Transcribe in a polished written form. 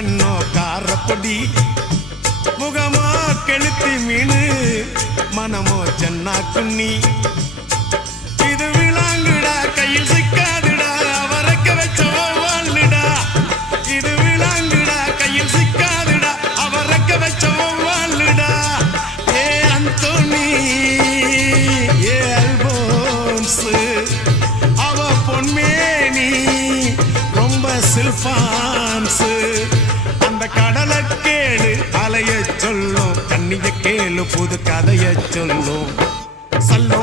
கண்ணோ காரப்பொடி முகமோ கெளுத்தி மீனு மனமோ சென்னா குன்னி இது விளாங்குடா கையில் சிக்காதுடா அவரக்க வச்ச வாழ்டா இது விளாங்குடா கையில் சிக்காதுடா அவரக்க வச்ச வாழ்டா ஏ அந்தோனி ஏ அல்போன்ஸ் அவ பொன்மேனி ரொம்ப சில்பான்ஸ் அந்த கடலை கேளு அலைய சொல்லும் கண்ணிய கேளு புது கதைய சொல்லும் சல்லோ